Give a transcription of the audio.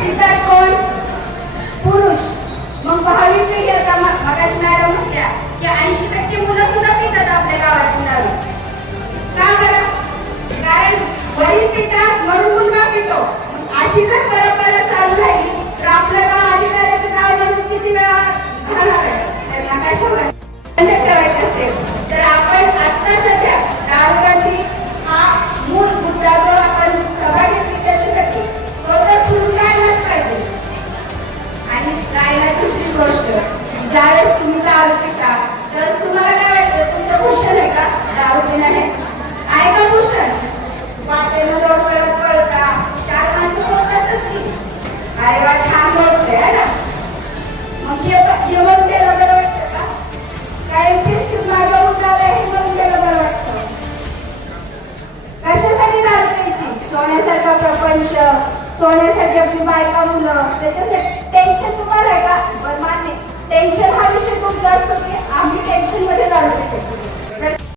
पितात कोण? पुरुष. मग भावी पिढी आता मगाशी मॅडम म्हटल्या की 80% मुलं सुद्धा पितात आपल्या गावातून दारू. का बरं? कारण वडील पितात म्हणून मुलगा पितो. अशी जर परंपरा चालू राहिली तर आपलं गाव अधिकाऱ्याचं गाव म्हणून किती वेळा राहणार आहे? त्यांना कशावर बंद ठेवायचे असेल तर आपण आता सध्या दारूबंदी हा मूळ मुद्दा जो आपण सभा घेतली त्याच्यासाठी तो तर पुढून काढलाच पाहिजे. आणि राहिला दुसरी गोष्ट, ज्यावेळेस तुम्ही दारू पिता त्यावेळेस तुम्हाला काय वाटतं? तुमचं भूषण आहे का दारू पिणं? आहे का भूषण? वाटेनं रोडवर पळता चार माणसं बोलतातच की अरे वा छान बोलतोय है ना. मग जेवण केलं बरं वाटतं का? काय फिरतीत माझं उठालं हे म्हणून केलं बरं वाटतं? कशासाठी दारू प्यायची? सोन्यासारखा प्रपंच, सोन्यासाठी आपली बायका मुलं, त्याच्यासाठी टेन्शन तुम्हाला आहे का? बरं मान्य